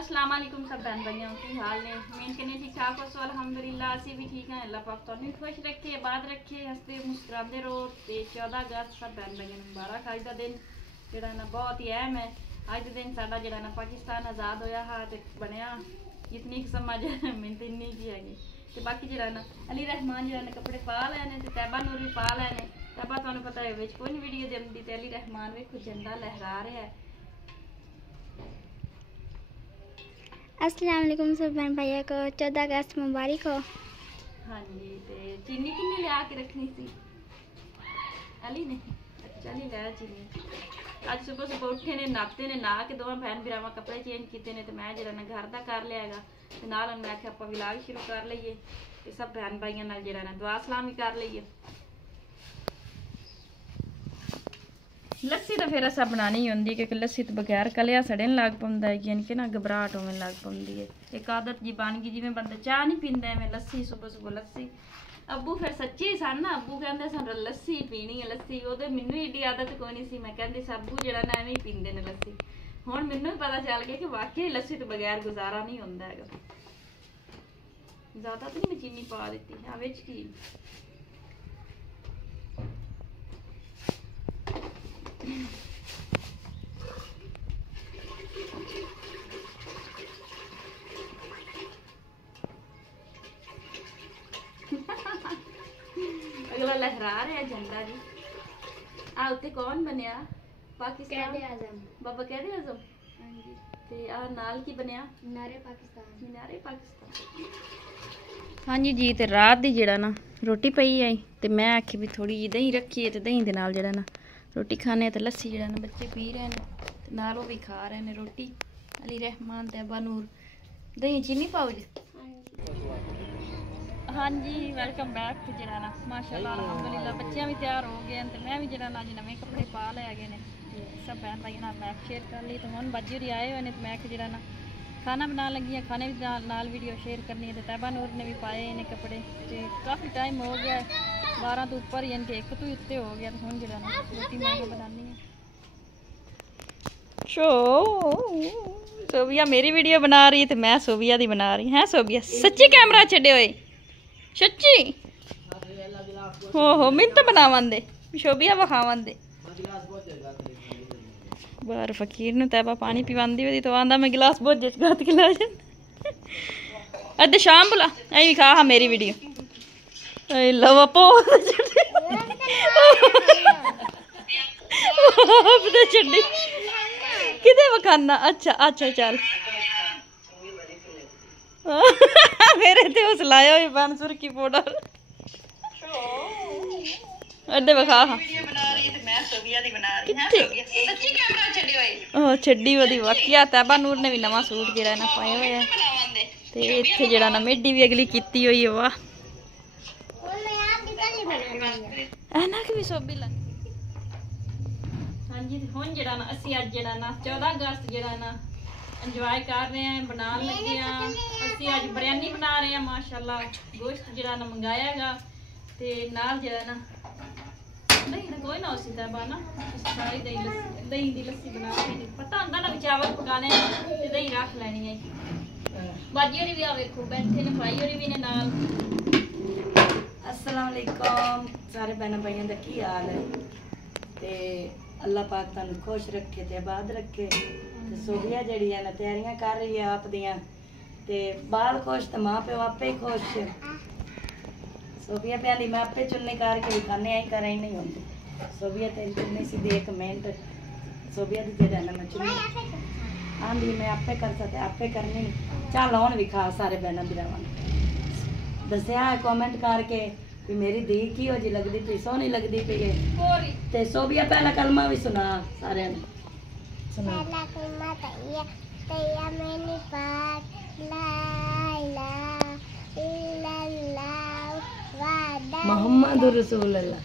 अस्सलाम वालेकुम सब बहन भाइयों की हाल ने मेन किन्ने ठीक ठाक हो सो अल्हम्दुलिल्लाह असी भी ठीक हैं। अल्लाह पाक तुहानू खुश रखे आबाद रखे हंसते मुस्कुराते रहो। ते 14 अगस्त सब बहन भाइयों मुबारक। अज का दिन जिहड़ा ना बहुत ही अहम है। अज के दिन साडा जिहड़ा ना पाकिस्तान आज़ाद होया हा ते बनया जितनी समझ मैनूं तो इन्नी की हैगी। ते बाकी जिहड़ा ना अली रहमान जिहड़ा ना कपड़े पा लैने ते तैबा नूर भी पा लैने। तैबा तुहानू पता है विच कोई नहीं वीडियो दिंदी ते अली रहमान वेखो झंडा लहरा रहा है। अस्सलाम वालेकुम सब बहन भैया को 14 अगस्त मुबारक हो। हाँ जी ते चीनी किन्नी लिया के रखनी सी अली ने चली लिया चीनी। अज सुबह सुबह उठे ने नाते ने नहा के दोवें भैन भरावां कपड़े चेंज किए ने ते मैं जिहड़ा ना घर दा कर लिया हैगा ते नाल मैं आख्या आपां विलाग शुरू कर लईए ते सब भैन भाइयां नाल जिहड़ा ना दुआ सलाम भी कर लईए। लस्सी तो फिर असा बनानी ही होंदी क्योंकि लस्सी तो बगैर कलिया सड़न लग पौंदा है यानी कि ना घबराहट होने लग पौंदी है। एक आदत जी बन गई जिवें बंदा चाह नहीं पींदा मैं लस्सी सुबह सुबह लस्सी। अब्बू फिर सच्चे सन ना अब्बू कहंदे सन लस्सी पीनी है लस्सी ओदे मैनूं एडी आदत कोई नहीं सी। मैं कहंदी सी अब्बू जिहड़ा ना एवें ही पींदे ने लस्सी। हुण मैनूं पता चल गया कि वाकई लस्सी तो बगैर गुजारा नहीं होंदा हैगा। ज़्यादा तो नहीं मैं चीनी पा दी हाँ विच की अगला लहरा रहा है झंडा जी। आ उत्ते कौन बनया पाकिस्तान बाबा कहदे आज़म ते आ नाल की बनया मीनारे पाकिस्तान। हाँ जी जी ते रात दी जेड़ा ना रोटी पई आई ते मैं आखी भी थोड़ी जी दही रखी है ते दही दे नाल जेड़ा ना रोटी खाने ते लस्सी जेड़ा ना बच्चे पी रहे हैं ते नाल वो भी खा रहे हैं रोटी। अली रहमान तैबा नूर दही चीनी पाओ जी। हाँ जी वेलकम बैक तो जरा ना माशाल्लाह अल्हम्दुलिल्लाह बच्चे भी तैयार हो गए तो मैं भी जरा ना अज नवे कपड़े पा ले गए ने सब बहन भाई नाल मैं शेयर कर ली। तो हम बाजी होरी आए हुए ने तो मैं जरा ना खाना बना लगी है खाने भी नाल वीडियो शेयर करनी है। तो तैबा नूर ने भी पाए इन्हें कपड़े तो काफ़ी टाइम हो गया 12 तो ऊपर यानी कि 1 तो उत्ते हो गया। तो हम जरा ना रोटी मैं बनानी है। सोबिया मेरी वीडियो बना रही है तो मैं सोबिया दी बना रही है। सोबिया सच्ची कैमरा छड़े हुए सच्ची हो मिन तो बनावन दे शोबिया बखावन दे बाहर फकीर ने तैबा पानी पिवांदी होती तो आंदा मैं गिलास बहुत जचगात के ला अद्दे शाम बुला आई खा हा मेरी वीडियो लवा पो छड्डी किदे वखाना। अच्छा अच्छा चल मेरे ते उस लाया हुई बन सुरखी पाउडर अड्डे बखा हाँ छड्डी वदी वाकिया। तैबा नूर ने भी नवा सूट जेड़ा ना पाया होया ते इत्थे जेड़ा ना मेडी भी अगली कीती हुई है। वाह ऐना की भी सोबी ला। हाँ जी हुण जेड़ा ना असी अज जेड़ा ना 14 अगस्त जेड़ा ना इंजॉय कर रहे हैं बनाने लगे हैं। असी अज बिरयानी बना रहे हैं माशाल्लाह गोश्त जरा ना मंगाया गा ते नाल जरा ना दही ना कोई ना उसी तैबा ना सारी दही दी लस्सी बना रहे हैं। पता होंदा ना भी चावल पकाने ते दही रख लेनी है। बाजी होरी भी आ वेखो बैठे ने भाई होरी भी ने नाल। अस्सलाम वालेकुम सारे बहन भाइयों का की हाल है ते अल्लाह पाक तुहानू खुश रखे ते आबाद रखे। सोबिया जड़ी है ना तैयारियां कर रही है आप दियां ते बाल खुश तो माँ प्यो आपे ही खुश। सोबिया पहली मैं आपे चुन्नी करके भी खाने आई कर नहीं होंगी। सोबिया तेरी चुन्नी सी देख मिनट सोबिया दी जड़ा ना मैं चुन्नी आंधी मैं आपे कर सकते आपे करनी चल हुण भी खा सारे बहना भरावां दसिया है कॉमेंट करके भी मेरी धी की हो जी लगती पई सोहनी लगती पई है। ते सोबिया पहला कलमा भी सुना सारे ने पहला कलमा तैया मैंने पाक ला इलाहा इल्लल्लाह वादा मोहम्मद रसूलुल्लाह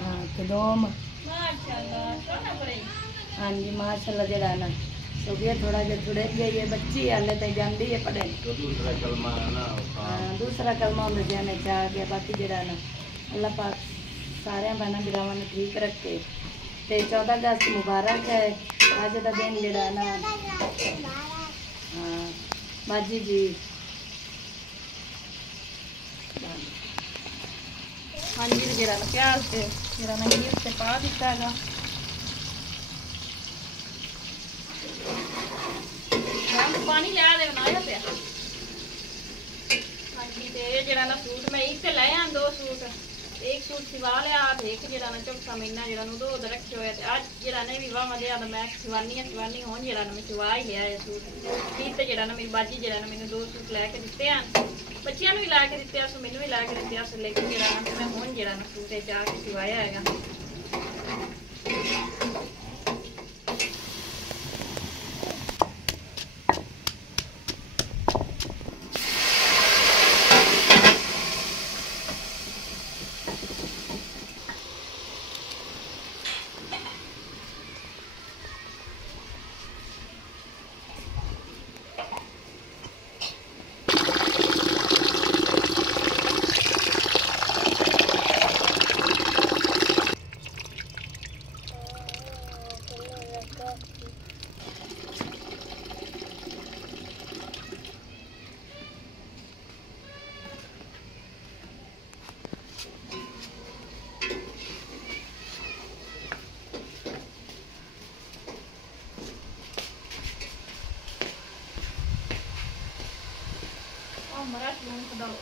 हाँ तो दोम हाँ जी माशाल्लाह जरा ना सोबिया थोड़ा जो जुड़ गई है बच्ची हाले तो जाती है पढ़े तो दूसरा कलमा उन्हें जाने चाह गया। बाकी जरा ना अल्लाह पाक सारे बहना भरावां ने ठीक रखे ਤੇ 14 ਅਗਸਤ ਮੁਬਾਰਕ ਹੈ। ਅੱਜ ਦਾ ਦਿਨ ਜਿਹੜਾ ਨਾ ਬਾਜੀ ਜੀ ਹਾਂਜੀ ਤੇ ਜਿਹੜਾ ਨਾ ਪਿਆਜ਼ ਤੇ ਜਿਹੜਾ ਨਾ ਇਹ ਉੱਤੇ ਪਾ ਦਿੱਤਾ ਹੈਗਾ। ਪਾਣੀ ਲਿਆ ਦੇ ਬਣਾਇਆ ਪਿਆ। ਹਾਂਜੀ ਤੇ ਇਹ ਜਿਹੜਾ ਨਾ ਸੂਟ ਮੈਂ ਇੱਕ ਤੇ ਲੈ ਆਂ 2 ਸੂਟ, ਇੱਕ ਸੂਟ ਸਿਵਾ ਲਿਆ ਤੇ ਇੱਕ ਜਿਹੜਾ ਨਾ ਚੌਥਾ ਮਹੀਨਾ ਜਿਹੜਾ ਨੂੰ 2 ਰੱਖੇ ਹੋਏ ਤੇ ਅੱਜ ਜਿਹੜਾ ਨੇ ਵੀ ਵਾਵਾ ਲਿਆ ਤਾਂ ਮੈਂ ਸਿਵਾਨੀ ਹੁਣ ਜਿਹੜਾ ਨਾ ਮੈਂ ਸਿਵਾ ਹੀ ਲਿਆ ਇਹ ਸੂਟ। ਠੀਕ ਤੇ ਜਿਹੜਾ ਨਾ ਮੇਰੀ ਬਾਜੀ ਜਿਹੜਾ ਨਾ ਮੈਨੂੰ 2 ਸੂਟ ਲੈ ਕੇ ਦਿੱਤੇ ਆ, ਬੱਚਿਆਂ ਨੂੰ ਵੀ ਲੈ ਕੇ ਦਿੱਤੇ ਆ, ਸੋ ਮੈਨੂੰ ਵੀ ਲੈ ਕੇ ਦਿੱਤੇ ਆ। ਸੋ ਲੇਕਿਨ ਜਿਹੜਾ ਨਾ ਮੈਂ ਹੁਣ ਜਿਹੜਾ ਨਾ ਸੂਟ ਇਹ ਜਾ ਕੇ ਸਿਵਾਇਆ ਹੈਗਾ। मराठी में पढ़ो।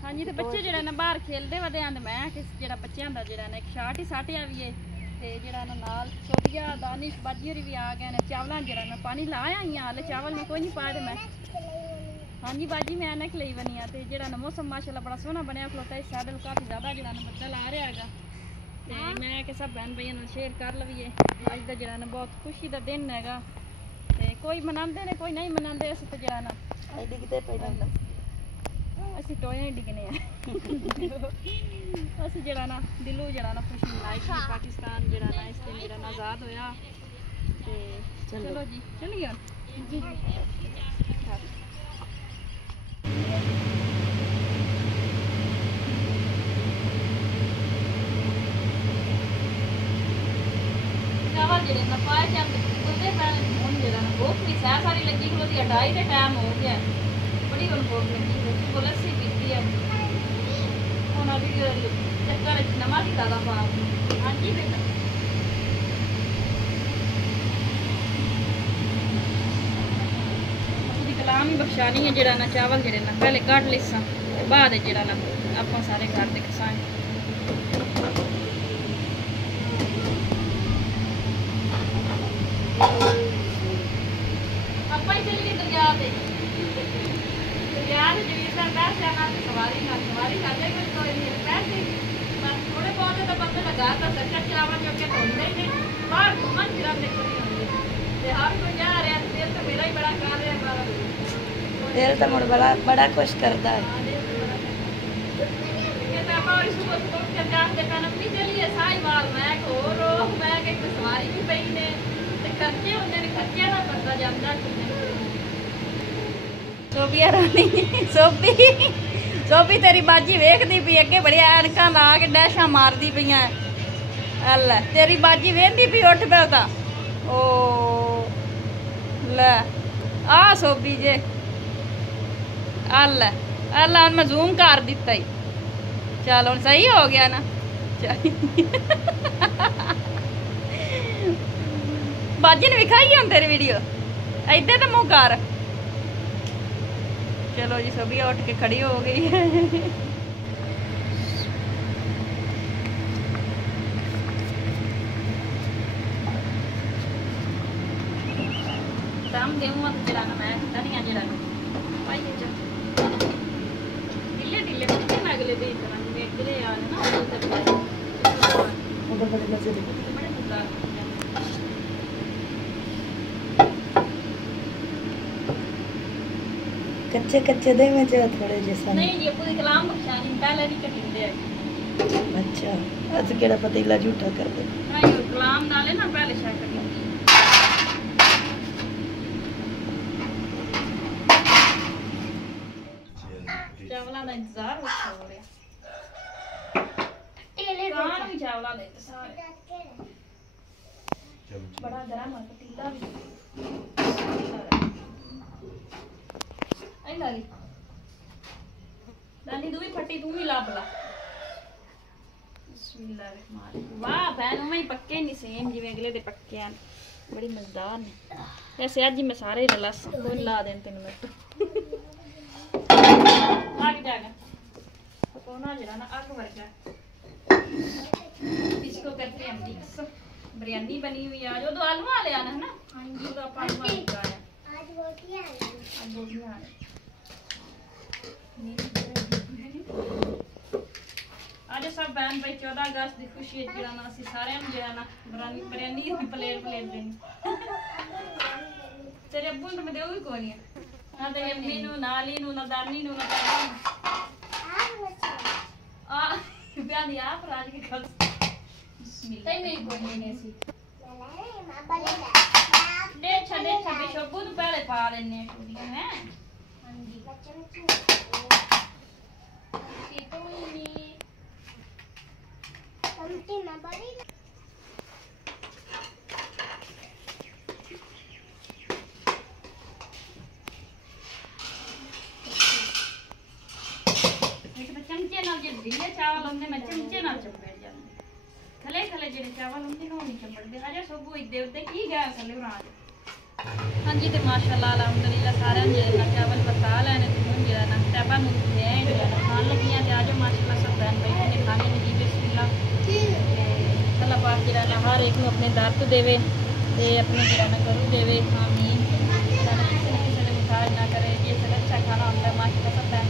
हाँ जी, तो बच्चे जरा ना बाहर खेलते वदे आंदे मैं कि जरा बच्चों का जरा ना एक शर्ट ही साटिया भी है ते जरा ना नाल सोबिया दानिश बाजी भी आ गए ने। चावल जरा ना पानी लाया ही हाले चावल में कोई नहीं पाए मैं। हाँ जी बाजी मैं अनक ली बनी आ ते जरा ना मौसम माशाल्लाह बड़ा सोहना बनया खलोता है। सैडल काफ़ी ज़्यादा जरा ना बदल आ रहा है ते मैं कि सब बहन भाइयों शेयर कर लवीए। अज का जरा ना बहुत खुशी का दिन हैगा ते कोई मनाते ने कोई नहीं मनाते। अस तो जरा ना असी टोए ही डिगने अस जरा ना दिलों जरा ना खुशी मनाई कि पाकिस्तान जरा ना इस दिन जरा ना आज़ाद होया ते चलो जी चलिए जी। चावल जड़े ना पाए चंद कुलते पैने हुन जरा ना भूख भी सह सारी लगी खलोती अढ़ाई का टाइम हो गया बड़ी हुन भूख लगी रोटी को लस्सी पीती है हुन अभी चक्कर नमक ही ज़्यादा पा। हाँ जी बेटा कलाम ही बख्शानी है जरा ना चावल जड़े ना पहले कट लिसा बाद जरा ना आप सारे घर दे खसाएं। ਆਪਾਂ ਹੀ ਚੱਲੀਏ ਦਰਿਆ ਤੇ ਜਿਹੜੀ ਸਰ ਪੈਸੇ ਨਾਲ ਸਵਾਰੀ ਕਰ ਲੈ ਕੋਈ ਨਹੀਂ ਪੈਸੇ ਬਸ ਥੋੜੇ ਬਹੁਤ ਤਾਂ ਬੰਦੇ ਲਗਾ ਤਾਂ ਸੱਚਾ ਚਾਵਲ ਜੋ ਕਿ ਹੁੰਦੇ ਨੇ ਬਾਹਰ ਘੁੰਮਣ ਫਿਰਨ ਦੇ ਕੋਈ ਹੁੰਦੇ ਤੇ ਹਰ ਕੋਈ ਜਾ ਰਿਹਾ ਤੇ ਤਾਂ ਮੇਰਾ ਹੀ ਬੜਾ ਕਰ ਰਿਹਾ ਬਾਹਰ ਦਿਲ ਤਾਂ ਮੁੜ ਬੜਾ ਖੁਸ਼ ਕਰਦਾ ਹੈ। ये तो आप सुबह के जाते पैन अपनी चलिए साहिवाल मैं और मैं कि सवारी भी पई ने ते खर्चे होंदे ने खर्चे ना करदा ਜਾਂਦਾ सोबिया रानी सोबी तेरी बाजी वेखदी पई अगे बड़ी ऐनकां ला के डैशां मारदी पईयां ले तेरी बाजी वेंदी पई उठ पे तां ओ ले आ सोबी जे ले मैं जूम कर दिता ही चल हुण सही हो गया ना। बाजी ने विखाई हम तेरी वीडियो इधर तो मुँह कर। चलो जी सोबिया उठ के खड़ी हो गई है। दम देऊँ जरा ना मैं धनिया जरा ना पाई दे ढीले ढीले बच्चे मैं अगले दिन मेरे यार ना उधर बड़े मुद्दा कच्चे कच्चे दे में जो थोड़े जैसा नहीं ये पूरी कलाम बख्शानी पहले नहीं कटिंदे है। अच्छा आज केड़ा पतीला झूठा कर दे हां ये कलाम नाले ना पहले शा कटिंदी ਚਾਵਲਾਂ ਦਾ ਇੰਤਜ਼ਾਰ ਹੋ ਰਿਹਾ ਕਾਨ ਵੀ ਚਾਵਲਾਂ ਦੇ ਸਾਰੇ ਬੜਾ ਗਰਮ ਹੈ ਪਤੀਲਾ ਵੀ आई लाली दानी तू भी फटी तू भी ला भला बिस्मिल्लाहिर्रहमानिर्रहीम वाह बहन मैं पक्के नहीं सेम जिवें अगले दे पक्के हैं बड़ी मजेदार ने वैसे अज मैं सारे रलस कोई ला देन 3 मिनट आग जागा पकाना जरा ना आग वर्गा इसको करते हैं मिक्स बिरयानी बनी हुई है जो तो आलू वाले आना है ना हां जी तो अपन आलू लगाया आज बोटियां आ आज सब बहन भाई 14 अगस्त की खुशी जरा ना असि सारे जरा ना बिरयानी की प्लेट देनी तेरे अब्बू ने दे भी कोई नहीं ना तेरी अम्मी नु ना अली नु ना दानी नु ना आ बयान आप राज के खल बिस्मिल्लाह तई नहीं कोई नहीं ऐसी दे छबे शब्बू तो पहले पा लेने छोड़ियां हैं हां जी बच्चे चमचे नाल जे ढिले चावल होंगे मैं चमचे नाल चंपेड़ जांदी खले खले जेडे चावल होंगे ना नहीं चंपड़दे अजे सब इदे उत्ते की गैस थले बना हां जी ते माशाल्लाह अल्हम्दुलिल्लाह सारे जेडे चावल पका लेने ते हुन जेड़ा ना टैबा नु मैं जेड़ा खान लगियां ते आजो माशाल्लाह सब बहन भाई ने खाने दी बिस्मिल्लाह अल्लाह पाक जेड़ा ना हर एक नु अपने दर तो देवे ते अपने जेड़ा ना करू देवे आमीन जेड़ा ना किसी ने मुहताज ना करे ये सब अच्छा खाना होंदा माशाल्लाह सब बहन